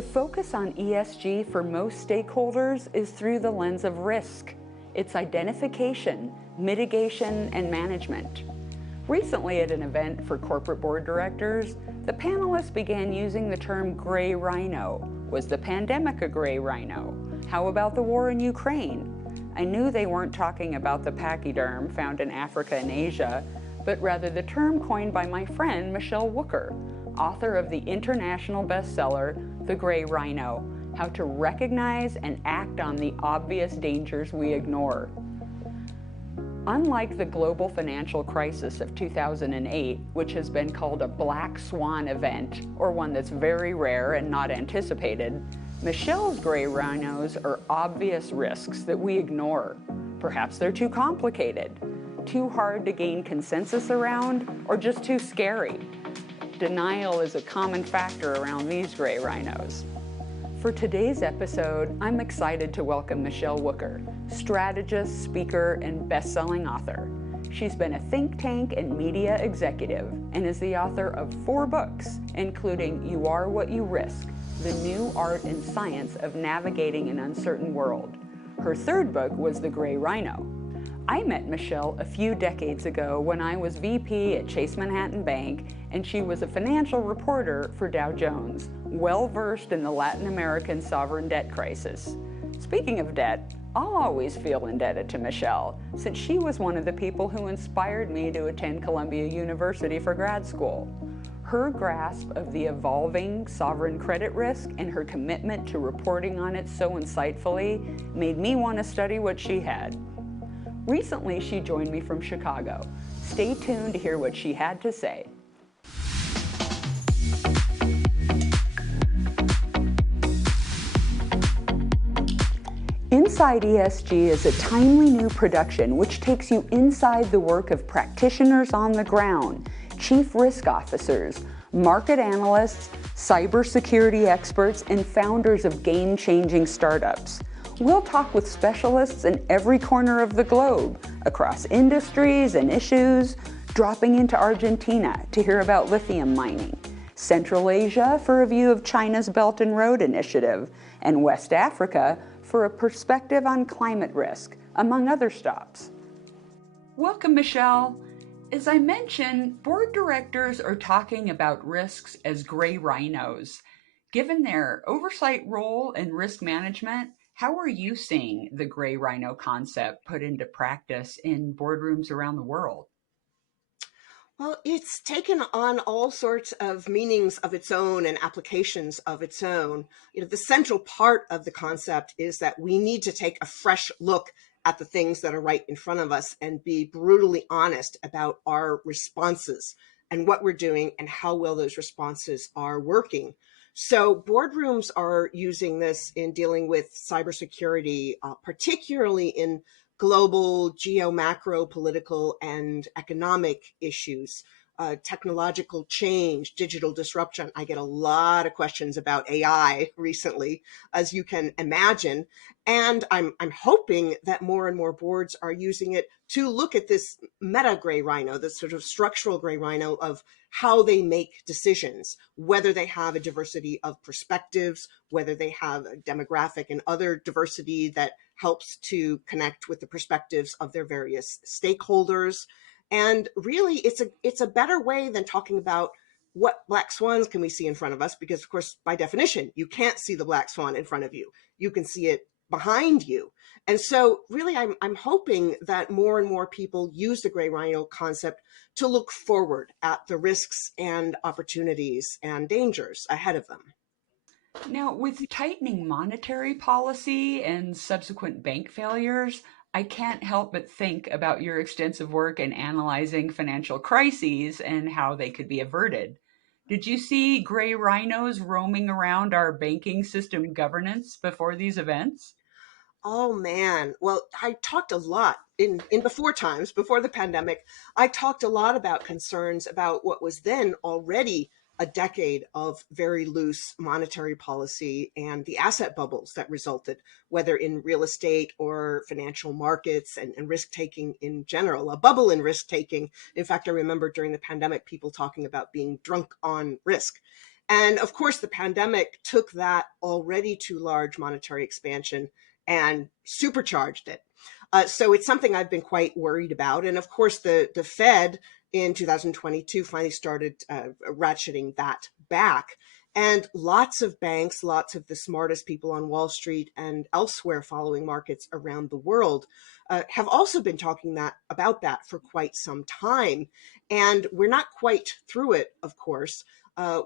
The focus on ESG for most stakeholders is through the lens of risk. It's identification, mitigation, and management. Recently at an event for corporate board directors, the panelists began using the term Gray Rhino. Was the pandemic a gray rhino? How about the war in Ukraine? I knew they weren't talking about the pachyderm found in Africa and Asia, but rather the term coined by my friend Michele Wucker, author of the international bestseller, The Gray Rhino, How to Recognize and Act on the Obvious Dangers We Ignore. Unlike the global financial crisis of 2008, which has been called a black swan event, or one that's very rare and not anticipated, Michele's gray rhinos are obvious risks that we ignore. Perhaps they're too complicated, too hard to gain consensus around, or just too scary. Denial is a common factor around these gray rhinos. For today's episode, I'm excited to welcome Michele Wucker, strategist, speaker, and best-selling author. She's been a think tank and media executive and is the author of 4 books, including You Are What You Risk, The New Art and Science of Navigating an Uncertain World. Her 3rd book was The Gray Rhino. I met Michele a few decades ago when I was VP at Chase Manhattan Bank and she was a financial reporter for Dow Jones, well-versed in the Latin American sovereign debt crisis. Speaking of debt, I'll always feel indebted to Michele, since she was one of the people who inspired me to attend Columbia University for grad school. Her grasp of the evolving sovereign credit risk and her commitment to reporting on it so insightfully made me want to study what she had. Recently, she joined me from Chicago. Stay tuned to hear what she had to say. Inside ESG is a timely new production which takes you inside the work of practitioners on the ground, chief risk officers, market analysts, cybersecurity experts, and founders of game-changing startups. We'll talk with specialists in every corner of the globe, across industries and issues, dropping into Argentina to hear about lithium mining, Central Asia for a view of China's Belt and Road Initiative, and West Africa for a perspective on climate risk, among other stops. Welcome, Michele. As I mentioned, board directors are talking about risks as gray rhinos. Given their oversight role in risk management, how are you seeing the gray rhino concept put into practice in boardrooms around the world? Well, it's taken on all sorts of meanings of its own and applications of its own. The central part of the concept is that we need to take a fresh look at the things that are right in front of us and be brutally honest about our responses and what we're doing and how well those responses are working. So boardrooms are using this in dealing with cybersecurity, particularly in global, geo-macro, political, and economic issues, technological change, digital disruption. I get a lot of questions about AI recently, as you can imagine. And I'm hoping that more and more boards are using it to look at this meta gray rhino, this sort of structural gray rhino of how they make decisions, whether they have a diversity of perspectives, whether they have a demographic and other diversity that helps to connect with the perspectives of their various stakeholders. And really, it's a better way than talking about what black swans can we see in front of us, because of course, by definition, you can't see the black swan in front of you. You can see it behind you. And so really, I'm hoping that more and more people use the gray rhino concept to look forward at the risks and opportunities and dangers ahead of them. Now, with tightening monetary policy and subsequent bank failures, I can't help but think about your extensive work in analyzing financial crises and how they could be averted. Did you see gray rhinos roaming around our banking system governance before these events? Oh man. Well, I talked a lot in before times, before the pandemic. I talked a lot about concerns about what was then already a decade of very loose monetary policy and the asset bubbles that resulted, whether in real estate or financial markets and risk taking in general, a bubble in risk taking. In fact, I remember during the pandemic, people talking about being drunk on risk. And of course, the pandemic took that already too large monetary expansion and supercharged it. So it's something I've been quite worried about. And of course, the Fed in 2022 finally started ratcheting that back. And lots of banks, lots of the smartest people on Wall Street and elsewhere following markets around the world have also been talking about that for quite some time. And we're not quite through it, of course.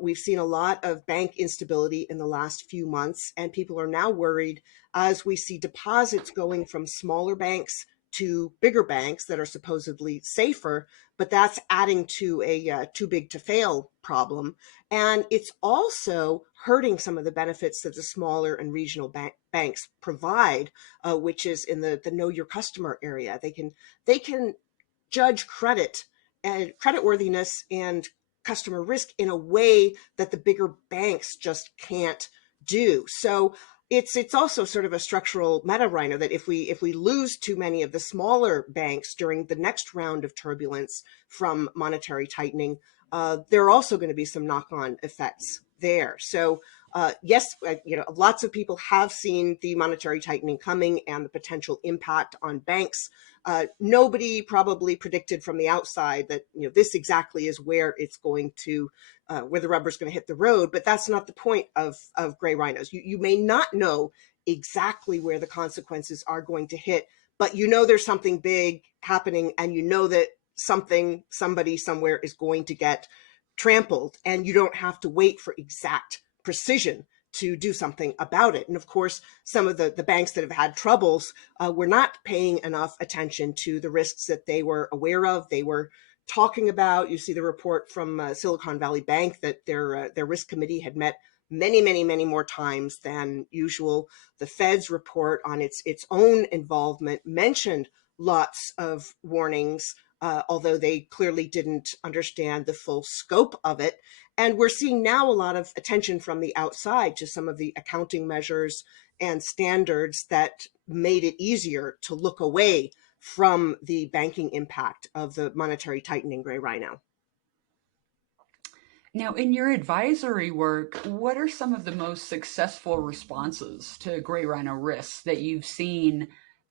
We've seen a lot of bank instability in the last few months, and people are now worried as we see deposits going from smaller banks to bigger banks that are supposedly safer, but that's adding to a too big to fail problem. And it's also hurting some of the benefits that the smaller and regional banks provide, which is in the know your customer area. They can judge credit and creditworthiness and customer risk in a way that the bigger banks just can't do. So it's also sort of a structural meta, Rhino, that if we lose too many of the smaller banks during the next round of turbulence from monetary tightening, there are also going to be some knock-on effects there. So yes, lots of people have seen the monetary tightening coming and the potential impact on banks. Nobody probably predicted from the outside that this exactly is where it's going to, where the rubber's going to hit the road. But that's not the point of gray rhinos. You may not know exactly where the consequences are going to hit, but there's something big happening, and that somebody somewhere is going to get trampled, and you don't have to wait for exact precision to do something about it. And of course, some of the banks that have had troubles were not paying enough attention to the risks that they were aware of. They were talking about. You see the report from Silicon Valley Bank that their risk committee had met many, many, many more times than usual. The Fed's report on its own involvement mentioned lots of warnings, although they clearly didn't understand the full scope of it. And we're seeing now a lot of attention from the outside to some of the accounting measures and standards that made it easier to look away from the banking impact of the monetary tightening, Gray Rhino. Now, in your advisory work, what are some of the most successful responses to gray rhino risks that you've seen,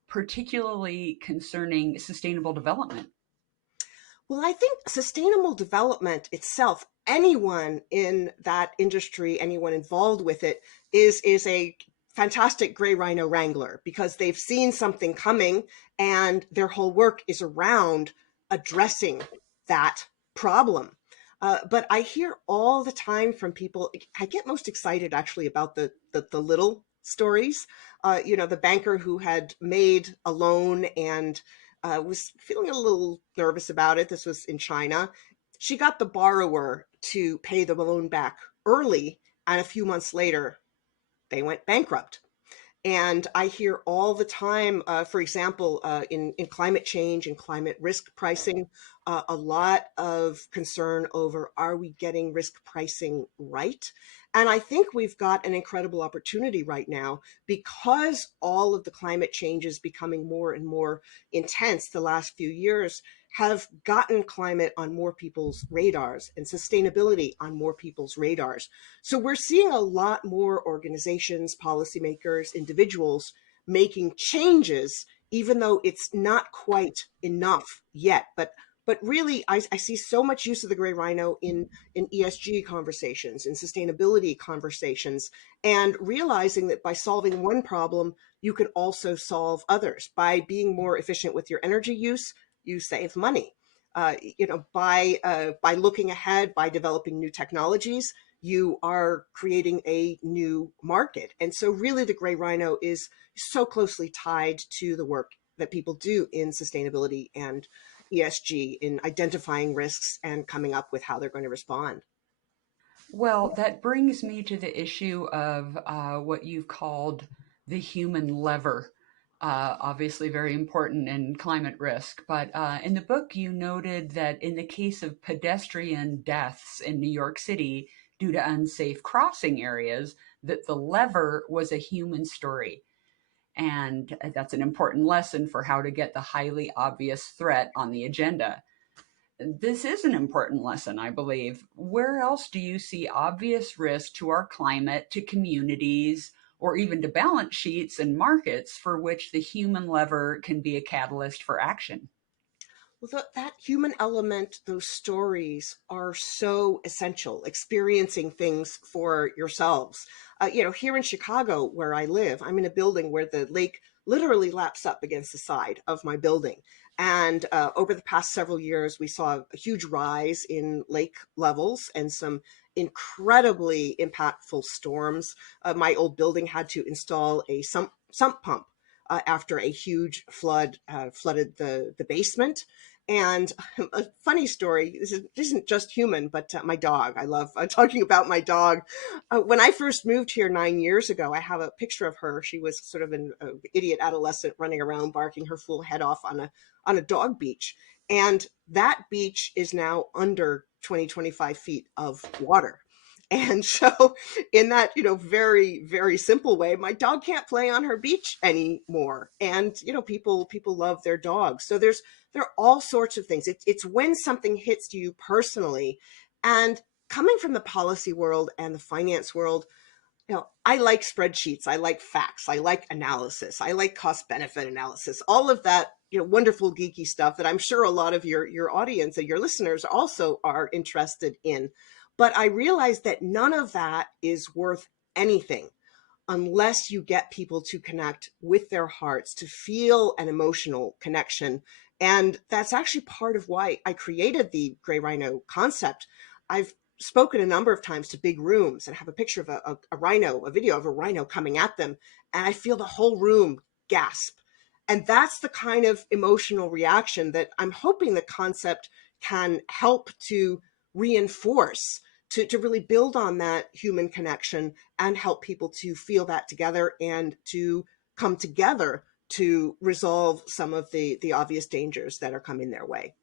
particularly concerning sustainable development? Well, I think sustainable development itself, anyone in that industry, anyone involved with it, is a fantastic gray rhino wrangler, because they've seen something coming and their whole work is around addressing that problem. But I hear all the time from people, I get most excited actually about the little stories. The banker who had made a loan and was feeling a little nervous about it. This was in China. She got the borrower to pay the loan back early, and a few months later, they went bankrupt. And I hear all the time, for example, in climate change and climate risk pricing, a lot of concern over, are we getting risk pricing right? And I think we've got an incredible opportunity right now, because all of the climate changes becoming more and more intense the last few years have gotten climate on more people's radars and sustainability on more people's radars. So we're seeing a lot more organizations, policymakers, individuals making changes, even though it's not quite enough yet. But really, I see so much use of the gray rhino in ESG conversations, in sustainability conversations, and realizing that by solving one problem, you can also solve others. By being more efficient with your energy use, you save money. By looking ahead, by developing new technologies, you are creating a new market. And so really the gray rhino is so closely tied to the work that people do in sustainability and ESG, in identifying risks and coming up with how they're going to respond. Well, that brings me to the issue of what you've called the human lever. Obviously, very important in climate risk. But in the book, you noted that in the case of pedestrian deaths in New York City due to unsafe crossing areas, that the lever was a human story. And that's an important lesson for how to get the highly obvious threat on the agenda. This is an important lesson, I believe. Where else do you see obvious risk to our climate, to communities, or even to balance sheets and markets for which the human lever can be a catalyst for action? Well, that human element, those stories are so essential, experiencing things for yourselves. Here in Chicago, where I live, I'm in a building where the lake literally laps up against the side of my building. And over the past several years, we saw a huge rise in lake levels and some incredibly impactful storms. My old building had to install a sump pump after a huge flood flooded the basement. And a funny story, this isn't just human, but my dog. I love talking about my dog. When I first moved here 9 years ago, I have a picture of her. She was sort of an idiot adolescent running around barking her full head off on a dog beach. And that beach is now under 20-25 feet of water. And so in that, very, very simple way, my dog can't play on her beach anymore. And, people love their dogs. So there are all sorts of things. It's when something hits you personally. And coming from the policy world and the finance world, I like spreadsheets. I like facts. I like analysis. I like cost benefit analysis, all of that, wonderful geeky stuff that I'm sure a lot of your audience and your listeners also are interested in. But I realize that none of that is worth anything unless you get people to connect with their hearts, to feel an emotional connection. And that's actually part of why I created the Gray Rhino concept. I've spoken a number of times to big rooms and have a picture of a rhino, a video of a rhino coming at them, and I feel the whole room gasp. And that's the kind of emotional reaction that I'm hoping the concept can help to reinforce, to really build on that human connection and help people to feel that together and to come together to resolve some of the obvious dangers that are coming their way.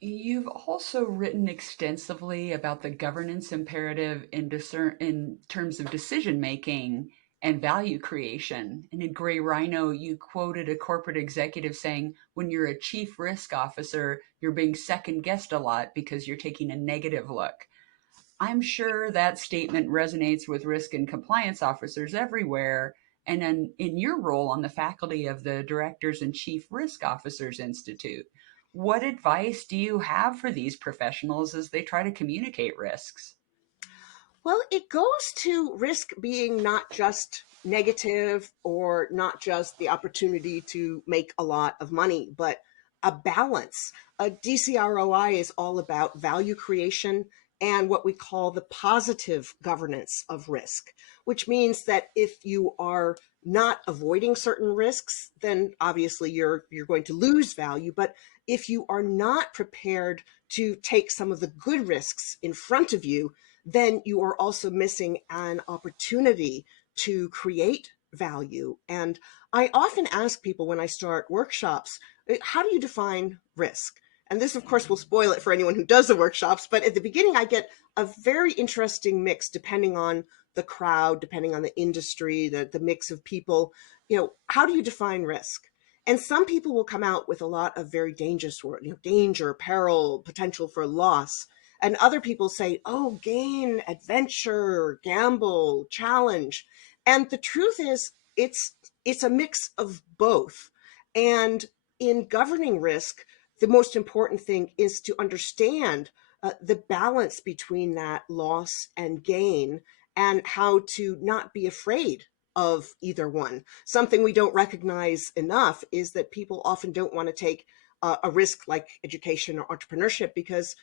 You've also written extensively about the governance imperative in terms of decision making and value creation. And in Gray Rhino, you quoted a corporate executive saying, when you're a chief risk officer, you're being second guessed a lot because you're taking a negative look. I'm sure that statement resonates with risk and compliance officers everywhere. And in your role on the faculty of the Directors and Chief Risk Officers Institute, what advice do you have for these professionals as they try to communicate risks? Well, it goes to risk being not just negative or not just the opportunity to make a lot of money, but a balance. A DCROI is all about value creation and what we call the positive governance of risk, which means that if you are not avoiding certain risks, then obviously you're going to lose value. But if you are not prepared to take some of the good risks in front of you, then you are also missing an opportunity to create value. And I often ask people when I start workshops, how do you define risk? And this, of course, will spoil it for anyone who does the workshops. But at the beginning, I get a very interesting mix depending on the crowd, depending on the industry, the mix of people. How do you define risk? And some people will come out with a lot of very dangerous words, danger, peril, potential for loss. And other people say, oh, gain, adventure, gamble, challenge. And the truth is, it's a mix of both. And in governing risk, the most important thing is to understand the balance between that loss and gain and how to not be afraid of either one. Something we don't recognize enough is that people often don't want to take a risk like education or entrepreneurship because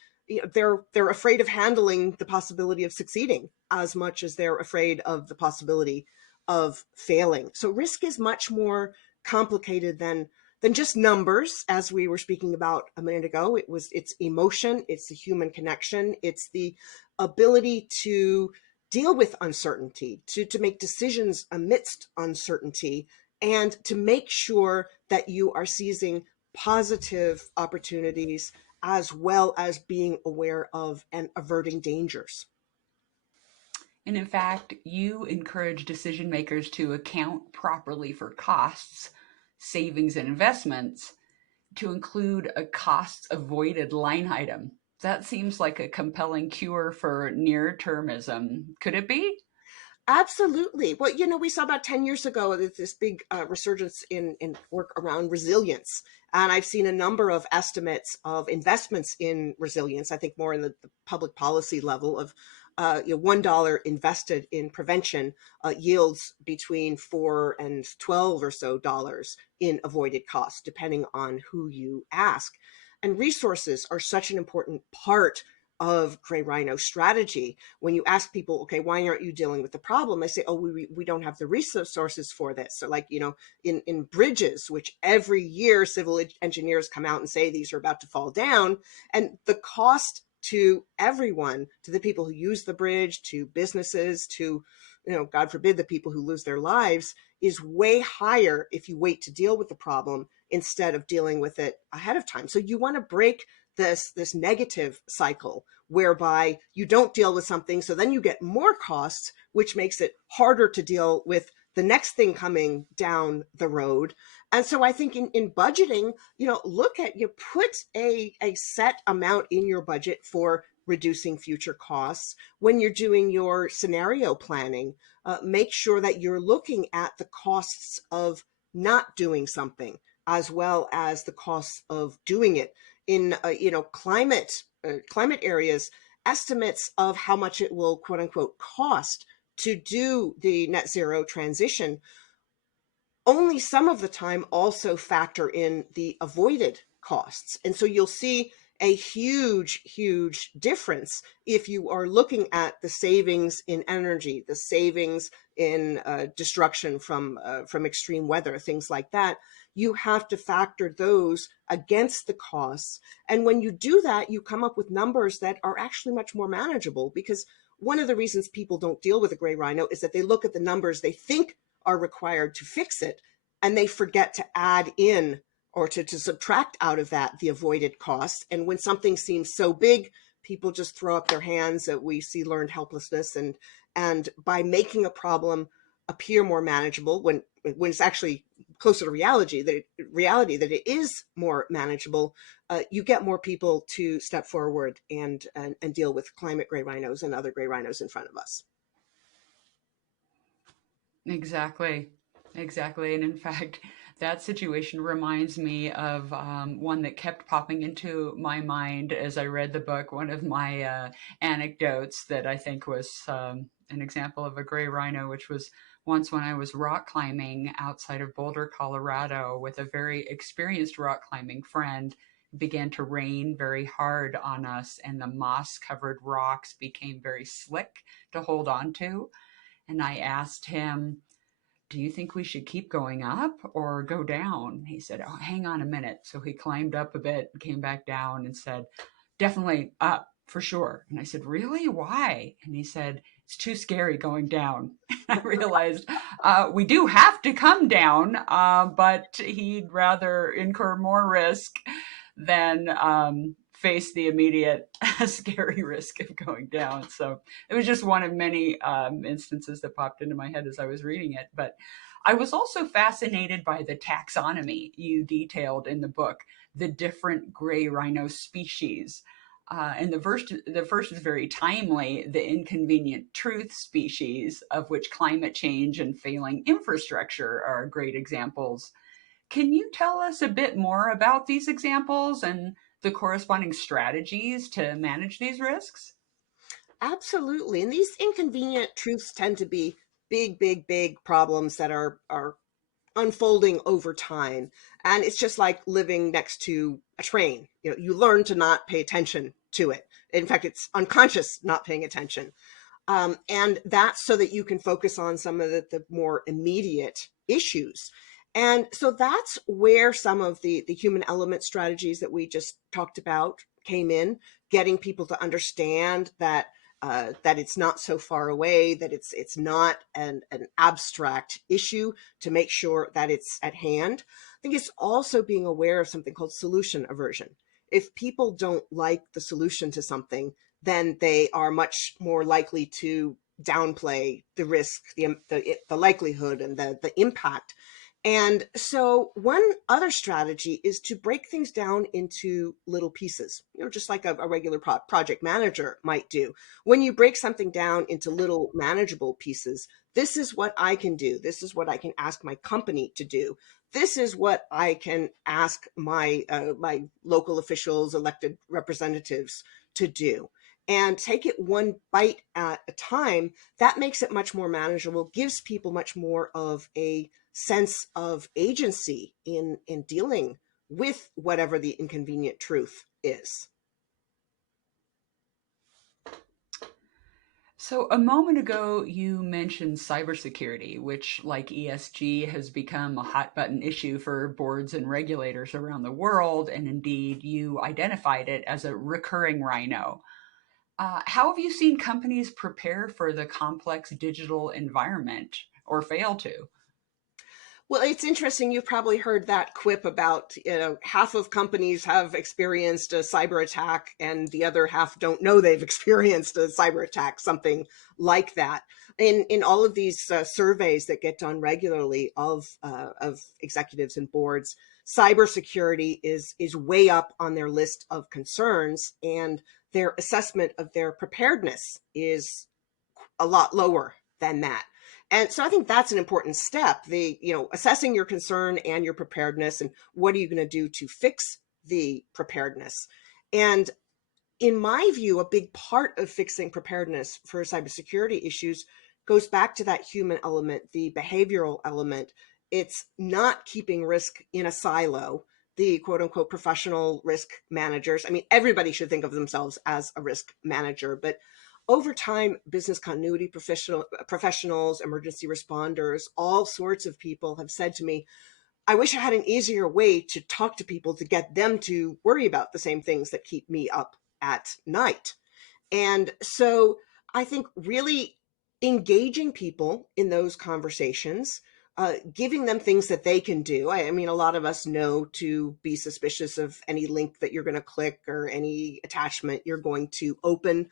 they're afraid of handling the possibility of succeeding as much as they're afraid of the possibility of failing. So risk is much more complicated than just numbers, as we were speaking about a minute ago. It's emotion, it's the human connection, it's the ability to deal with uncertainty, to make decisions amidst uncertainty, and to make sure that you are seizing positive opportunities as well as being aware of and averting dangers. And in fact, you encourage decision makers to account properly for costs, savings, and investments to include a costs avoided line item. That seems like a compelling cure for near-termism. Could it be? Absolutely. Well, we saw about 10 years ago this big resurgence in work around resilience. And I've seen a number of estimates of investments in resilience, I think more in the public policy level of $1 invested in prevention yields between 4 and 12 or so dollars in avoided costs, depending on who you ask. And resources are such an important part of Gray Rhino strategy. When you ask people, okay, why aren't you dealing with the problem? They say, oh, we don't have the resources for this. So like, in bridges, which every year civil engineers come out and say these are about to fall down, and the cost to everyone, to the people who use the bridge, to businesses, to, God forbid, the people who lose their lives, is way higher if you wait to deal with the problem instead of dealing with it ahead of time. So you want to break this negative cycle whereby you don't deal with something, so then you get more costs, which makes it harder to deal with the next thing coming down the road. And so I think in budgeting, you put a set amount in your budget for reducing future costs. When you're doing your scenario planning, make sure that you're looking at the costs of not doing something as well as the costs of doing it. In climate areas, estimates of how much it will quote unquote cost to do the net zero transition only some of the time also factor in the avoided costs. And so you'll see a huge difference if you are looking at the savings in energy, the savings in destruction from extreme weather, things like that. You have to factor those against the costs. And when you do that, you come up with numbers that are actually much more manageable, because one of the reasons people don't deal with a gray rhino is that they look at the numbers they think are required to fix it, and they forget to add in or to subtract out of that the avoided costs. And when something seems so big, people just throw up their hands. That we see learned helplessness. And by making a problem appear more manageable, when it's actually closer to reality that it is more manageable, you get more people to step forward and deal with climate gray rhinos and other gray rhinos in front of us. Exactly. And in fact, that situation reminds me of one that kept popping into my mind as I read the book. One of my anecdotes that I think was an example of a gray rhino, which was once when I was rock climbing outside of Boulder, Colorado, with a very experienced rock climbing friend. It began to rain very hard on us, and the moss-covered rocks became very slick to hold on to. And I asked him, do you think we should keep going up or go down? He said, oh, hang on a minute. So he climbed up a bit, came back down and said, definitely up for sure. And I said, really? Why? And he said, it's too scary going down. And I realized we do have to come down, but he'd rather incur more risk than face the immediate scary risk of going down. So it was just one of many instances that popped into my head as I was reading it. But I was also fascinated by the taxonomy you detailed in the book, the different gray rhino species. And the first is very timely, the inconvenient truth species, of which climate change and failing infrastructure are great examples. Can you tell us a bit more about these examples and the corresponding strategies to manage these risks? Absolutely. And these inconvenient truths tend to be big problems that are unfolding over time. And it's just like living next to a train. You learn to not pay attention to it. In fact, it's unconscious not paying attention. And that's so that you can focus on some of the more immediate issues. And so that's where some of the human element strategies that we just talked about came in, getting people to understand that that it's not so far away, that it's not an abstract issue, to make sure that it's at hand. I think it's also being aware of something called solution aversion. If people don't like the solution to something, then they are much more likely to downplay the risk, the likelihood, and the impact. And so one other strategy is to break things down into little pieces, just like a regular project manager might do. When you break something down into little manageable pieces, this is what I can do. This is what I can ask my company to do. This is what I can ask my my local officials, elected representatives to do. And take it one bite at a time. That makes it much more manageable, gives people much more of a sense of agency in dealing with whatever the inconvenient truth is. So a moment ago, you mentioned cybersecurity, which, like ESG, has become a hot button issue for boards and regulators around the world. And indeed, you identified it as a recurring rhino. How have you seen companies prepare for the complex digital environment or fail to? Well, it's interesting. You've probably heard that quip about, half of companies have experienced a cyber attack and the other half don't know they've experienced a cyber attack, something like that. In all of these surveys that get done regularly of executives and boards, cybersecurity is way up on their list of concerns, and their assessment of their preparedness is a lot lower than that. And so I think that's an important step, assessing your concern and your preparedness, and what are you going to do to fix the preparedness. And in my view, a big part of fixing preparedness for cybersecurity issues goes back to that human element, the behavioral element. It's not keeping risk in a silo. The quote unquote professional risk managers, I mean, everybody should think of themselves as a risk manager, but over time, business continuity professionals, emergency responders, all sorts of people have said to me, I wish I had an easier way to talk to people to get them to worry about the same things that keep me up at night. And so I think really engaging people in those conversations, giving them things that they can do. I mean, a lot of us know to be suspicious of any link that you're going to click or any attachment you're going to open.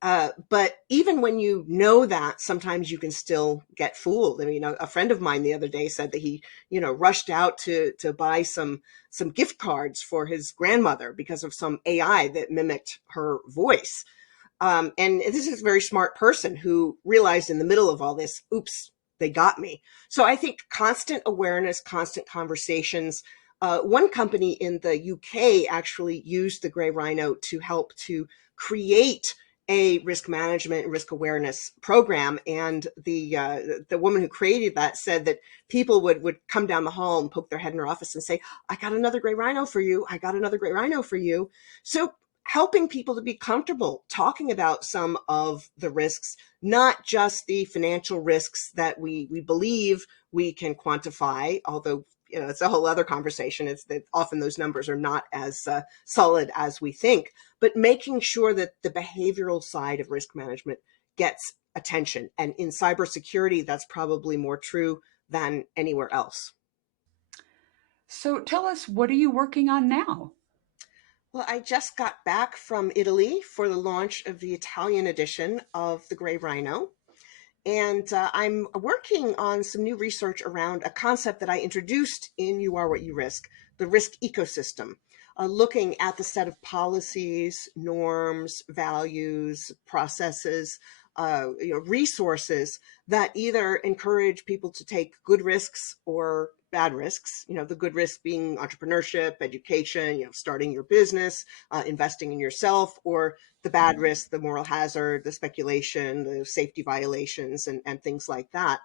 But even when you know that, sometimes you can still get fooled. I mean, a friend of mine the other day said that he, rushed out to buy some gift cards for his grandmother because of some AI that mimicked her voice. And this is a very smart person who realized in the middle of all this, oops, they got me. So I think constant awareness, constant conversations. One company in the UK actually used the Gray Rhino to help to create a risk management and risk awareness program. And the woman who created that said that people would come down the hall and poke their head in her office and say, I got another Gray Rhino for you. I got another Gray Rhino for you. So helping people to be comfortable talking about some of the risks, not just the financial risks that we believe we can quantify, although it's a whole other conversation. It's that often those numbers are not as solid as we think, but making sure that the behavioral side of risk management gets attention. And in cybersecurity, that's probably more true than anywhere else. So tell us, what are you working on now? Well, I just got back from Italy for the launch of the Italian edition of the Gray Rhino. And I'm working on some new research around a concept that I introduced in You Are What You Risk, the risk ecosystem, looking at the set of policies, norms, values, processes, resources that either encourage people to take good risks or bad risks. The good risks being entrepreneurship, education, starting your business, investing in yourself, or the bad risk, the moral hazard, the speculation, the safety violations, and things like that.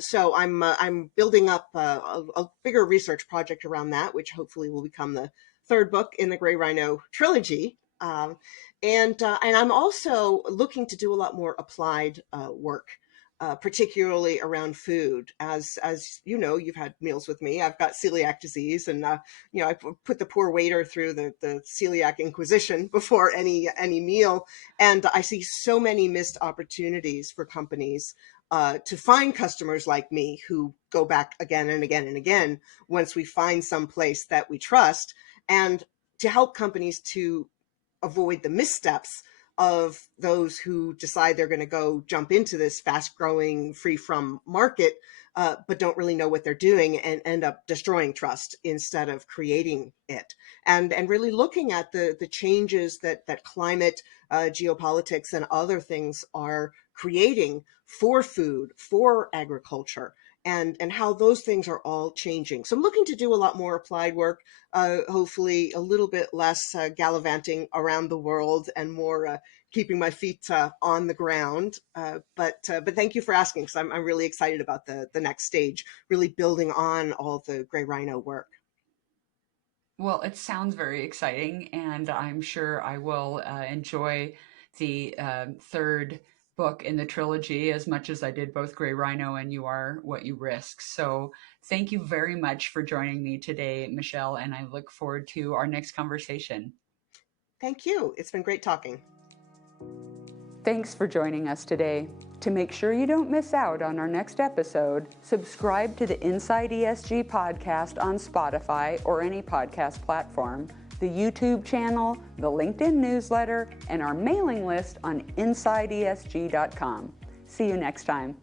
So I'm building up a bigger research project around that, which hopefully will become the third book in the Gray Rhino trilogy. And I'm also looking to do a lot more applied work, particularly around food. As you know, you've had meals with me. I've got celiac disease, and I put the poor waiter through the celiac inquisition before any meal, and I see so many missed opportunities for companies to find customers like me who go back again and again and again once we find some place that we trust, and to help companies to avoid the missteps of those who decide they're going to go jump into this fast-growing, free-from market, but don't really know what they're doing and end up destroying trust instead of creating it. And really looking at the changes that climate, geopolitics, and other things are creating for food, for agriculture, and how those things are all changing. So I'm looking to do a lot more applied work, hopefully a little bit less gallivanting around the world and more keeping my feet on the ground. But thank you for asking, because I'm really excited about the next stage, really building on all the Gray Rhino work. Well, it sounds very exciting, and I'm sure I will enjoy the third book in the trilogy as much as I did both Gray Rhino and You Are What You Risk. So thank you very much for joining me today, Michele, and I look forward to our next conversation. Thank you. It's been great talking. Thanks for joining us today. To make sure you don't miss out on our next episode, subscribe to the Inside ESG podcast on Spotify or any podcast platform, the YouTube channel, the LinkedIn newsletter, and our mailing list on InsideESG.com. See you next time.